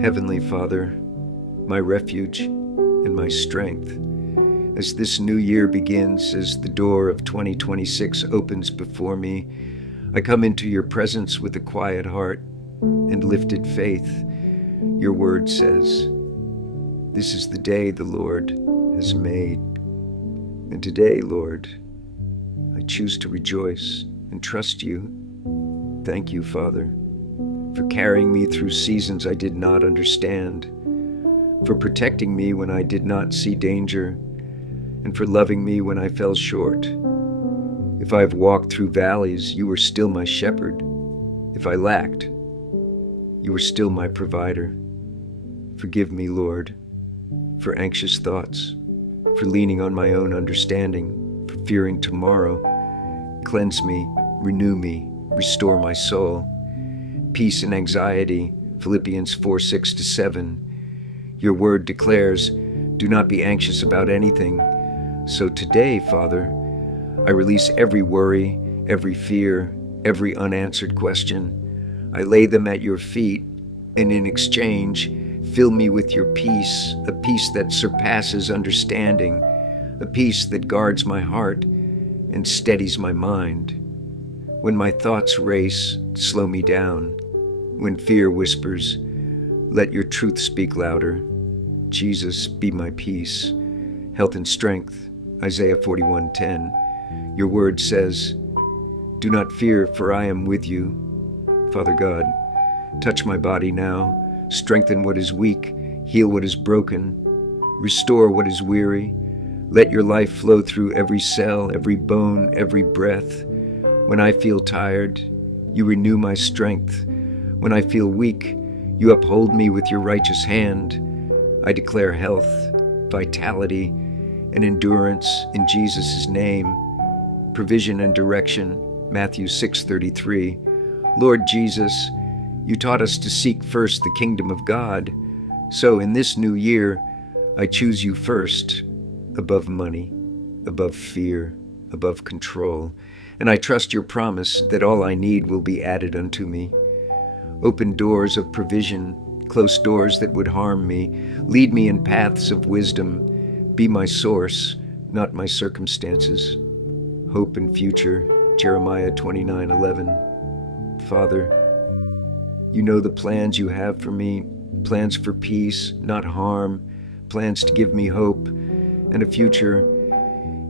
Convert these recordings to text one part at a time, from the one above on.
Heavenly Father, my refuge and my strength, as this new year begins, as the door of 2026 opens before me, I come into your presence with a quiet heart and lifted faith. Your word says, "This is the day the Lord has made." And today, Lord, I choose to rejoice and trust you. Thank you, Father, for carrying me through seasons I did not understand, for protecting me when I did not see danger, and for loving me when I fell short. If I have walked through valleys, you were still my shepherd. If I lacked, you were still my provider. Forgive me, Lord, for anxious thoughts, for leaning on my own understanding, for fearing tomorrow. Cleanse me, renew me, restore my soul. Peace and anxiety, Philippians 4:6-7. Your word declares, "Do not be anxious about anything." So today, Father, I release every worry, every fear, every unanswered question. I lay them at your feet, and in exchange, fill me with your peace, a peace that surpasses understanding, a peace that guards my heart and steadies my mind. When my thoughts race, slow me down. When fear whispers, let your truth speak louder. Jesus, be my peace, health and strength, Isaiah 41:10. Your word says, "Do not fear, for I am with you." Father God, touch my body now, strengthen what is weak, heal what is broken, restore what is weary. Let your life flow through every cell, every bone, every breath. When I feel tired, you renew my strength. When I feel weak, you uphold me with your righteous hand. I declare health, vitality, and endurance in Jesus' name. Provision and direction, Matthew 6:33. Lord Jesus, you taught us to seek first the kingdom of God. So in this new year, I choose you first, above money, above fear, above control. And I trust your promise that all I need will be added unto me. Open doors of provision, close doors that would harm me. Lead me in paths of wisdom. Be my source, not my circumstances. Hope and future, Jeremiah 29:11. Father, you know the plans you have for me, plans for peace, not harm, plans to give me hope and a future,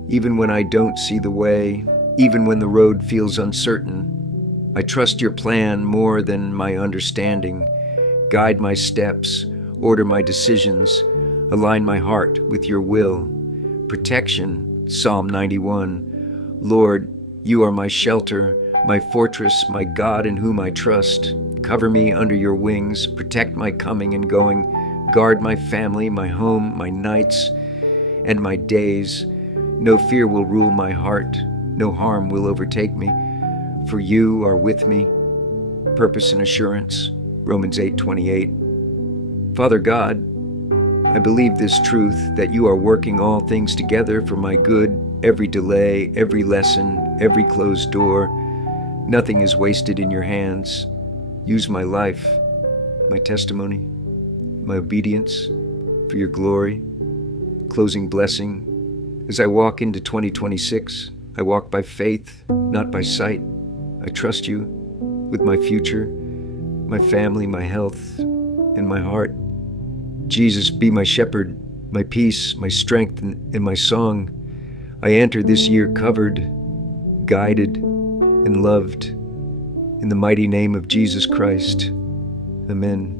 even when I don't see the way, even when the road feels uncertain. I trust your plan more than my understanding. Guide my steps, order my decisions, align my heart with your will. Protection, Psalm 91. Lord, you are my shelter, my fortress, my God in whom I trust. Cover me under your wings, protect my coming and going, guard my family, my home, my nights, and my days. No fear will rule my heart, no harm will overtake me, for you are with me. Purpose and assurance, Romans 8:28. Father God, I believe this truth, that you are working all things together for my good, every delay, every lesson, every closed door. Nothing is wasted in your hands. Use my life, my testimony, my obedience for your glory. Closing blessing. As I walk into 2026, I walk by faith, not by sight. I trust you with my future, my family, my health, and my heart. Jesus, be my shepherd, my peace, my strength, and my song. I enter this year covered, guided, and loved. In the mighty name of Jesus Christ. Amen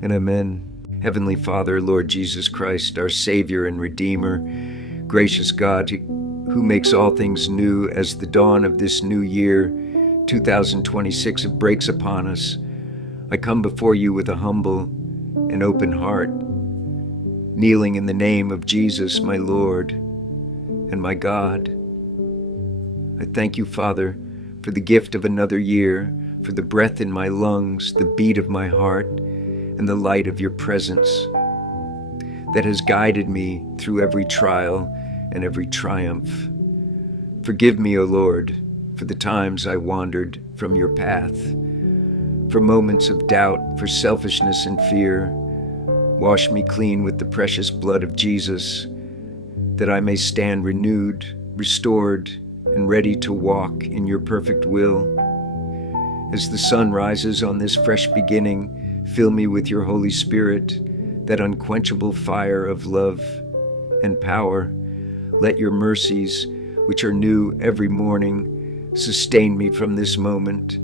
and amen. Heavenly Father, Lord Jesus Christ, our Savior and Redeemer, gracious God, who makes all things new as the dawn of this new year, 2026, breaks upon us, I come before you with a humble and open heart, kneeling in the name of Jesus, my Lord and my God. I thank you, Father, for the gift of another year, for the breath in my lungs, the beat of my heart, and the light of your presence that has guided me through every trial and every triumph. Forgive me, O Lord, for the times I wandered from your path, for moments of doubt, for selfishness and fear. Wash me clean with the precious blood of Jesus, that I may stand renewed, restored, and ready to walk in your perfect will. As the sun rises on this fresh beginning, fill me with your Holy Spirit, that unquenchable fire of love and power. Let your mercies, which are new every morning, sustain me from this moment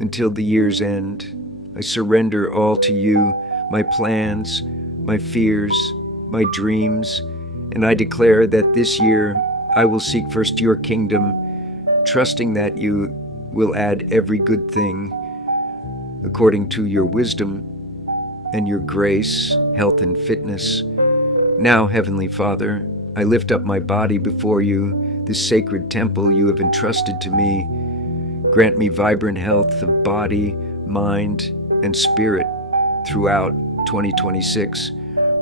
until the year's end. I surrender all to you, my plans, my fears, my dreams, and I declare that this year I will seek first your kingdom, trusting that you will add every good thing according to your wisdom and your grace, health, and fitness. Now, Heavenly Father, I lift up my body before you, this sacred temple you have entrusted to me. Grant me vibrant health of body, mind, and spirit throughout 2026.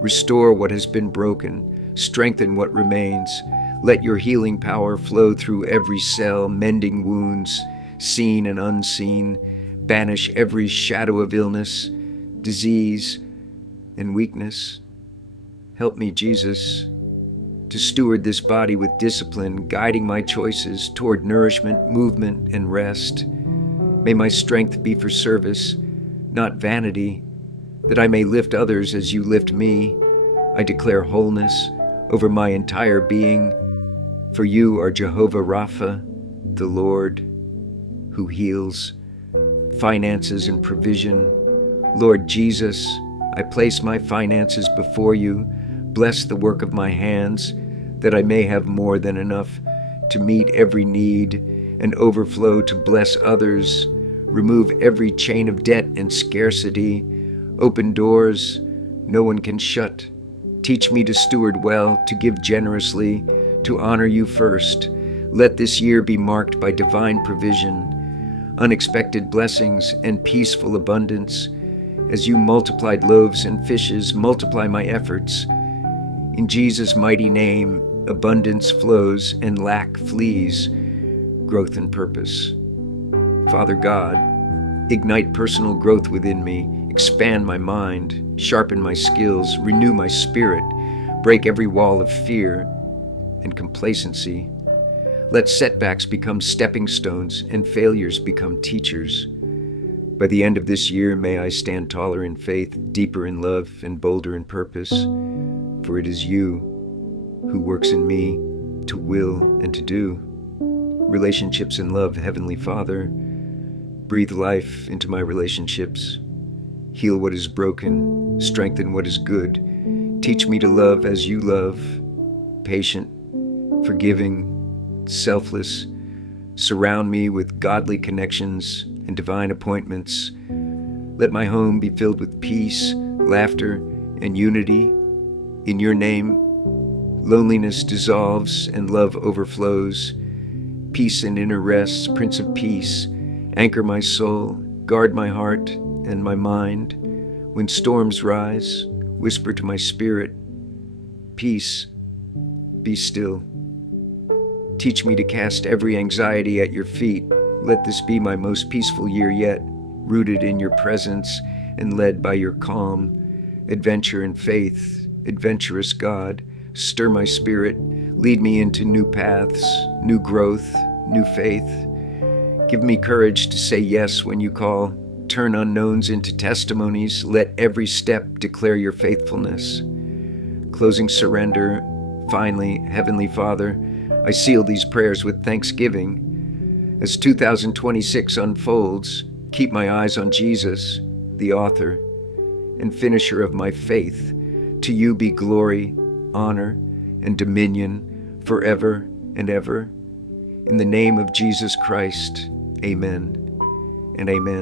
Restore what has been broken, strengthen what remains. Let your healing power flow through every cell, mending wounds, seen and unseen. Banish every shadow of illness, disease, and weakness. Help me, Jesus, to steward this body with discipline, guiding my choices toward nourishment, movement, and rest. May my strength be for service, not vanity, that I may lift others as you lift me. I declare wholeness over my entire being, for you are Jehovah Rapha, the Lord who heals. Finances and provision. Lord Jesus, I place my finances before you. Bless the work of my hands, that I may have more than enough to meet every need and overflow to bless others. Remove every chain of debt and scarcity. Open doors no one can shut. Teach me to steward well, to give generously, to honor you first. Let this year be marked by divine provision, unexpected blessings, and peaceful abundance. As you multiplied loaves and fishes, multiply my efforts. In Jesus' mighty name, abundance flows and lack flees, growth and purpose. Father God, ignite personal growth within me, expand my mind, sharpen my skills, renew my spirit, break every wall of fear and complacency. Let setbacks become stepping stones and failures become teachers. By the end of this year, may I stand taller in faith, deeper in love, and bolder in purpose. For it is you who works in me to will and to do. Relationships and love, Heavenly Father, breathe life into my relationships. Heal what is broken, strengthen what is good. Teach me to love as you love, patient, forgiving, selfless. Surround me with godly connections and divine appointments. Let my home be filled with peace, laughter, and unity. In your name, loneliness dissolves and love overflows. Peace and inner rest, Prince of Peace, anchor my soul, guard my heart and my mind. When storms rise, whisper to my spirit, peace, be still. Teach me to cast every anxiety at your feet. Let this be my most peaceful year yet, rooted in your presence and led by your calm. Adventure and faith, adventurous God, stir my spirit, lead me into new paths, new growth, new faith. Give me courage to say yes when you call. Turn unknowns into testimonies. Let every step declare your faithfulness. Closing surrender. Finally, Heavenly Father, I seal these prayers with thanksgiving. As 2026 unfolds, keep my eyes on Jesus, the author and finisher of my faith. To you be glory, honor, and dominion forever and ever. In the name of Jesus Christ, amen and amen.